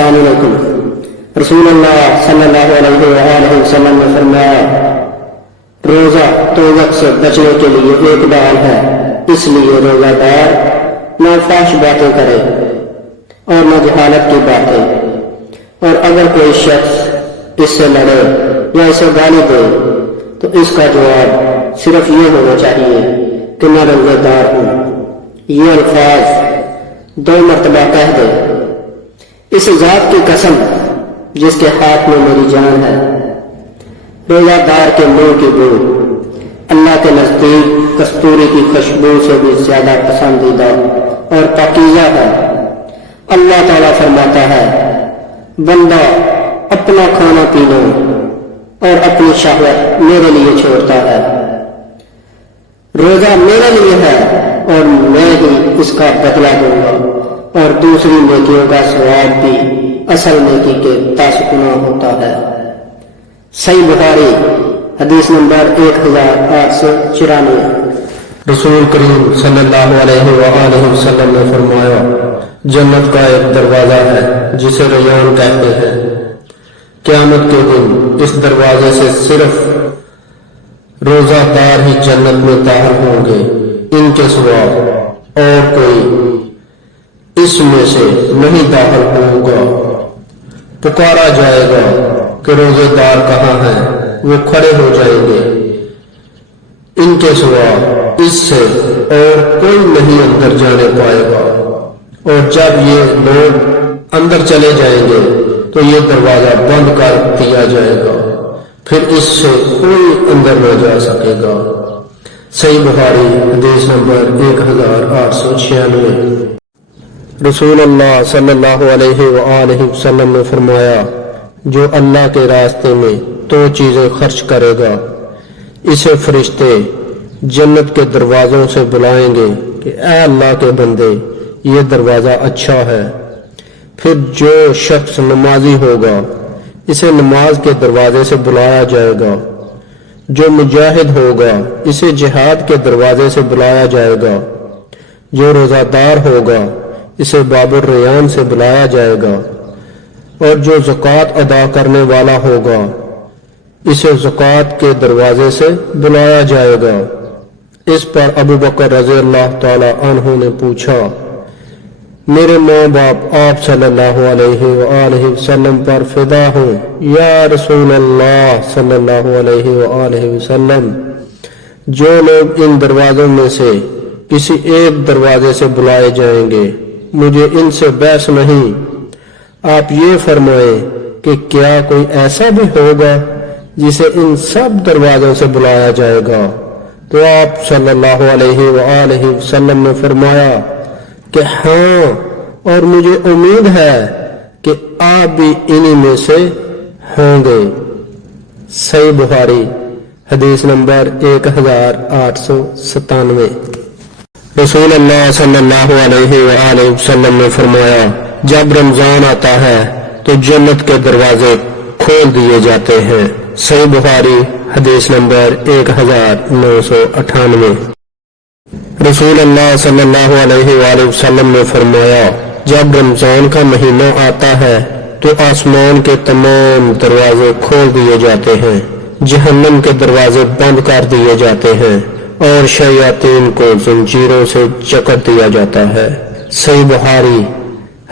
السلام علیکم۔ رسول اللہ صلی اللہ علیہ وآلہ وسلم نے فرمایا، روزہ توبہ سے بچنے کے لیے ایک ڈال ہے، اس لیے روزہ دار نہ فحش باتیں کرے اور نہ جہالت کی باتیں، اور اگر کوئی شخص اس سے لڑے یا اسے گالی دے تو اس کا جواب صرف یہ ہونا چاہیے کہ میں روزہ دار ہوں۔ یہ الفاظ 2 مرتبہ کہہ دے۔ اس ذات کی قسم جس کے ہاتھ میں میری جان ہے، روزہ دار کے منہ کی بو اللہ کے نزدیک کستوری کی خوشبو سے بھی زیادہ پسندیدہ اور پاکیزہ ہے۔ اللہ تعالیٰ فرماتا ہے، بندہ اپنا کھانا پینا اور اپنی شہوت میرے لیے چھوڑتا ہے، روزہ میرے لیے ہے اور میں ہی اس کا بدلہ دوں گا، اور دوسری نیکیوں کا ثواب بھی اصل نیکی کے 10 گنا ہوتا ہے۔ صحیح بخاری حدیث نمبر 1894۔ رسول کریم صلی اللہ علیہ وآلہ وسلم نے فرمایا، جنت کا ایک دروازہ ہے جسے ریان کہتے ہیں، قیامت کے دن اس دروازے سے صرف روزہ دار ہی جنت میں داخل ہوں گے، ان کے سوا اور کوئی اس میں سے نہیں داخل ہوگا۔ پکارا جائے گا کہ روزے دار کہاں ہیں؟ وہ کھڑے ہو جائیں گے، ان کے سوا اس سے اور کوئی نہیں اندر جانے پائے گا، اور جب یہ لوگ اندر چلے جائیں گے تو یہ دروازہ بند کر دیا جائے گا، پھر اس سے کوئی اندر نہ جا سکے گا۔ صحیح بخاری حدیث نمبر 1896۔ رسول اللہ صلی اللہ علیہ وآلہ وسلم نے فرمایا، جو اللہ کے راستے میں 2 چیزیں خرچ کرے گا، اسے فرشتے جنت کے دروازوں سے بلائیں گے کہ اے اللہ کے بندے، یہ دروازہ اچھا ہے۔ پھر جو شخص نمازی ہوگا، اسے نماز کے دروازے سے بلایا جائے گا۔ جو مجاہد ہوگا، اسے جہاد کے دروازے سے بلایا جائے گا۔ جو روزہ دار ہوگا، اسے باب الریان سے بلایا جائے گا، اور جو زکوٰۃ ادا کرنے والا ہوگا، اسے زکوٰۃ کے دروازے سے بلایا جائے گا۔ اس پر ابو بکر رضی اللہ تعالی عنہ نے پوچھا، میرے ماں باپ آپ صلی اللہ علیہ وآلہ وسلم پر فدا ہوں یا رسول اللہ صلی اللہ علیہ وآلہ وسلم، جو لوگ ان دروازوں میں سے کسی ایک دروازے سے بلائے جائیں گے، مجھے ان سے بحث نہیں۔ آپ یہ فرمائیں کہ کیا کوئی ایسا بھی ہوگا جسے ان سب دروازوں سے بلایا جائے گا؟ تو آپ صلی اللہ علیہ وآلہ وسلم نے فرمایا کہ ہاں، اور مجھے امید ہے کہ آپ بھی انہی میں سے ہوں گے۔ صحیح بخاری حدیث نمبر 1897۔ رسول اللہ صلی اللہ علیہ وآلہ وسلم نے فرمایا، جب رمضان آتا ہے تو جنت کے دروازے کھول دیے جاتے ہیں۔ صحیح بخاری حدیث نمبر 1998۔ رسول اللہ صلی اللہ علیہ وآلہ وسلم نے فرمایا، جب رمضان کا مہینہ آتا ہے تو آسمان کے تمام دروازے کھول دیے جاتے ہیں، جہنم کے دروازے بند کر دیے جاتے ہیں، اور شیاطین کو زنجیروں سے جکڑ دیا جاتا ہے۔ صحیح بخاری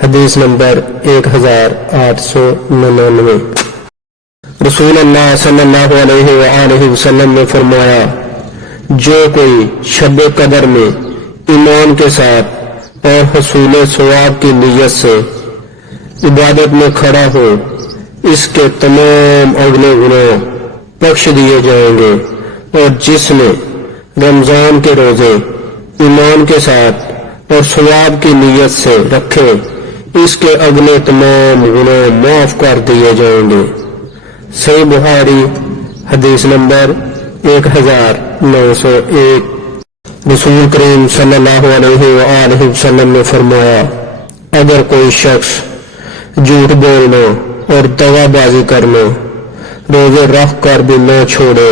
حدیث نمبر 1899۔ رسول اللہ صلی اللہ علیہ وآلہ وسلم نے فرمایا، جو کوئی شب قدر میں ایمان کے ساتھ اور حصول ثواب کی نیت سے عبادت میں کھڑا ہو، اس کے تمام اگلے گناہ بخش دیے جائیں گے، اور جس نے رمضان کے روزے ایمان کے ساتھ اور ثواب کی نیت سے رکھے، اس کے اگلے تمام گناہ معاف کر دیے جائیں گے۔ صحیح بخاری حدیث نمبر 1901۔ رسول کریم صلی اللہ علیہ وآلہ وسلم نے فرمایا، اگر کوئی شخص جھوٹ بولنا اور دغا بازی کرنا روزے رکھ کر بھی نہ چھوڑے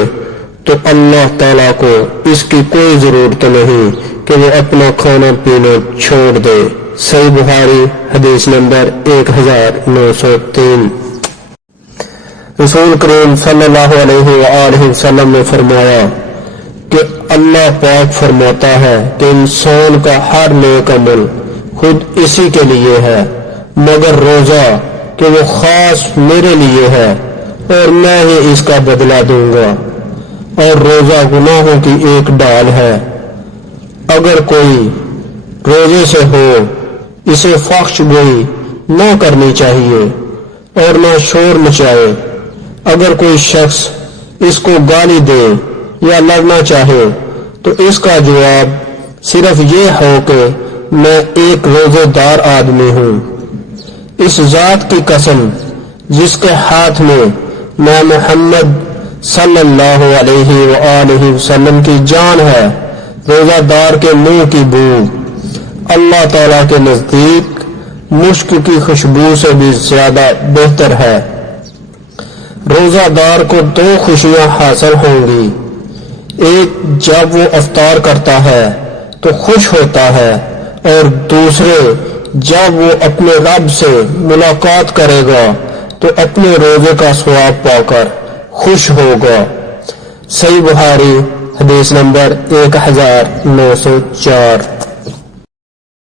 تو اللہ تعالیٰ کو اس کی کوئی ضرورت نہیں کہ وہ اپنا کھانا پینا چھوڑ دے، صحیح بخاری حدیث نمبر 1903۔ رسول کریم صلی اللہ علیہ وآلہ وسلم نے فرمایا کہ اللہ پاک فرماتا ہے کہ انسان کا ہر نیک عمل خود اسی کے لیے ہے مگر روزہ کہ وہ خاص میرے لیے ہے اور میں ہی اس کا بدلہ دوں گا، اور روزہ گناہوں کی ایک ڈال ہے۔ اگر کوئی روزے سے ہو اسے فحش گوئی نہ کرنی چاہیے اور نہ شور مچائے۔ اگر کوئی شخص اس کو گالی دے یا لڑنا چاہے تو اس کا جواب صرف یہ ہو کہ میں ایک روزے دار آدمی ہوں۔ اس ذات کی قسم جس کے ہاتھ میں میں محمد صلی اللہ علیہ وآلہ وسلم کی جان ہے، روزہ دار کے منہ کی بو اللہ تعالیٰ کے نزدیک مشک کی خوشبو سے بھی زیادہ بہتر ہے۔ روزہ دار کو 2 خوشیاں حاصل ہوں گی، ایک جب وہ افطار کرتا ہے تو خوش ہوتا ہے، اور دوسرے جب وہ اپنے رب سے ملاقات کرے گا تو اپنے روزے کا ثواب پا کر خوش ہوگا۔ صحیح بخاری حدیث نمبر 1904۔